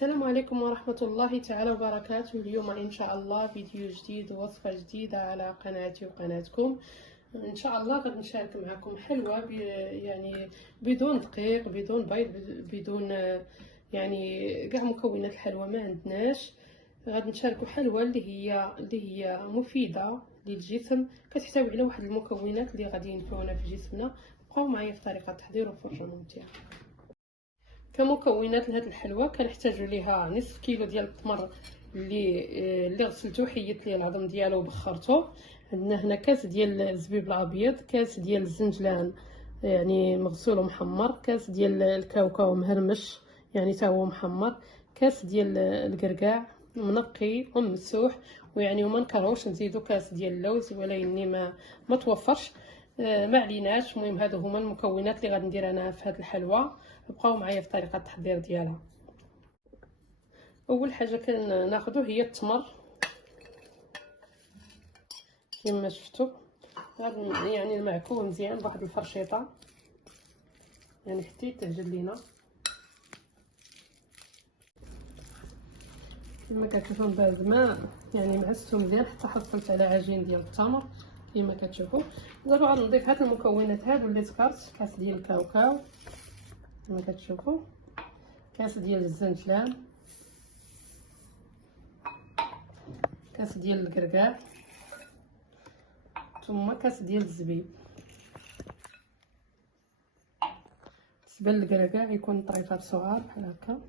السلام عليكم ورحمة الله تعالى وبركاته. اليوم إن شاء الله فيديو جديد ووصفة جديدة على قناتي وقناتكم. إن شاء الله غادي نشارك معكم حلوة يعني بدون دقيق، بدون بيض، بدون يعني كاع مكونات الحلوة ما عندناش. غادي نشاركوا حلوة اللي هي مفيدة للجسم، كتحتوي على واحد المكونات اللي غادي ينفعونا في جسمنا. بقاو معايا في طريقة تحضير وفرجة ممتعة. كمكونات لهاد الحلوى كنحتاجو ليها نصف كيلو ديال التمر اللي غسلته حيدت ليه العظم ديالو وبخرته. عندنا هنا كاس ديال الزبيب الابيض، كاس ديال الزنجلان يعني مغسول ومحمر، كاس ديال الكاوكاو مهرمش يعني تا هو محمر، كاس ديال القرقاع منقي ومسوح ويعني وما نكرهوش نزيدو كاس ديال اللوز ولكن ما توفرش. ما عليناش. المهم هادو هما المكونات اللي غادي ندير انا في هاد الحلوى. بقاو معايا في طريقه التحضير ديالها. اول حاجه كناخذو هي التمر كما شفتوا، غادي يعني نمعكوه مزيان بواحد الفرشيطه يعني حتى يتعجن لينا. كما كتشوفوا من بعد ما يعني معستو مزيان حتى حصلت على عجين ديال التمر كما كتشوفوا. دابا غادي نضيف هاد المكونات هادو اللي ذكرت، كاس ديال الكاوكاو كما كتشوفوا، كاس ديال الزنجلان، كاس ديال القرقاع، ثم كاس ديال الزبيب. بالنسبه للقرقاع يكون طريفات صغار بحال هكا.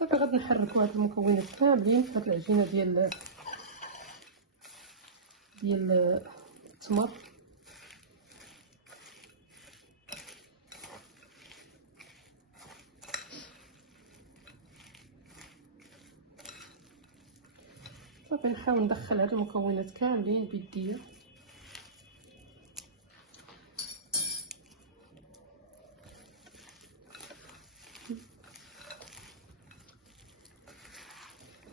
صافي غادي نحركوا هاد المكونات كاملين في هاد العجينه ديال التمر. صافي نحاول ندخل هاد المكونات كاملين بيديا.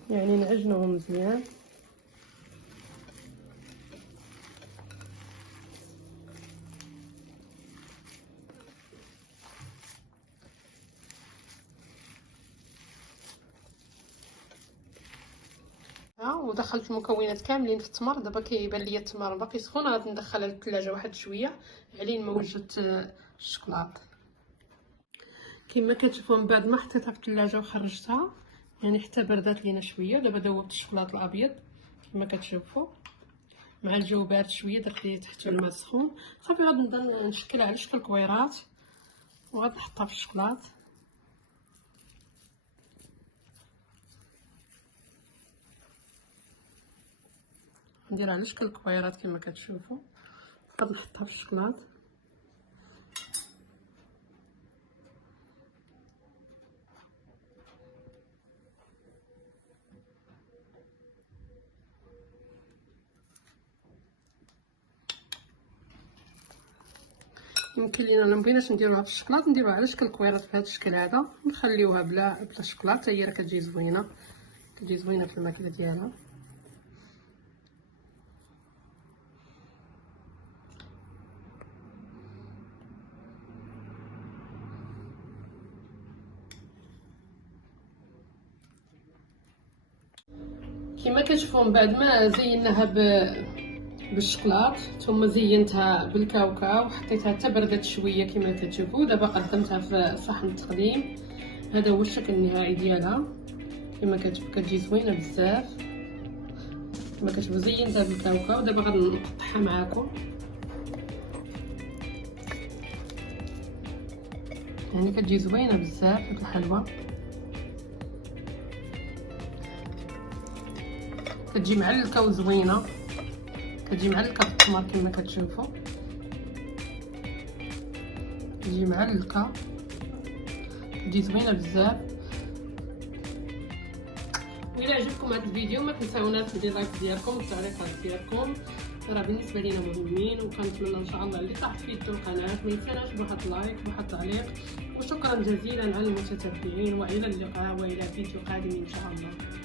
يعني نعجنهم مزيان. ودخلت المكونات كاملين في التمر. دابا كيبان ليا التمر باقي سخون، غادي ندخلها للثلاجه واحد شويه علين ما وجدت الشكلاط. كما كتشوفوا من بعد ما حطيتها في الثلاجه وخرجتها يعني حتى بردات لينا شويه. دابا ذوبت الشكلاط الابيض كما كتشوفوا مع الجو بارد شويه، درت ليه تحت الماء سخون. صافي غادي نبدا نشكلها على شكل كويرات وغادي نحطها في الشكلاط. نديرها على شكل كويرات كما كتشوفوا. غادي نحطها في الشكلاط. يمكن لينا الا مبغيناش نديروها في الشكلاط نديروها على شكل كويرات بهذا الشكل هذا، نخليوها بلا الشكلاط حتى هي راه كتجي زوينه، كتجي زوينه في الماكله ديالها. كما كتشوفوا من بعد ما زيناها بالشكلاط ثم زينتها بالكاوكاو وحطيتها حتى بردت شويه كما كتشوفوا. دابا قدمتها في صحن التقديم. هذا هو الشكل النهائي ديالها كما كتشوفوا، كتجي زوينه بزاف كما كتشوفوا. زينتها بالكاوكاو. دابا غادي نقطعها معاكم. يعني كتجي زوينه بزاف هاد الحلوى، كتجي معلكه وزوينه، كتجي معلكه بالتمر كما كتشوفوا، كتجي معلكه كتجي زوينه بزاف. وإلا عجبكم هذا الفيديو ما تنساوناش ندير لايك ديالكم والتعليقات ديالكم، راه بالنسبه لينا مهمين. وكنتمنى ان شاء الله اللي طاح في يدو القناه ما ينساش بواحد اللايك بواحد التعليق. وشكرا جزيلا على المتتبعين والى اللقاء والى فيديو قادم ان شاء الله.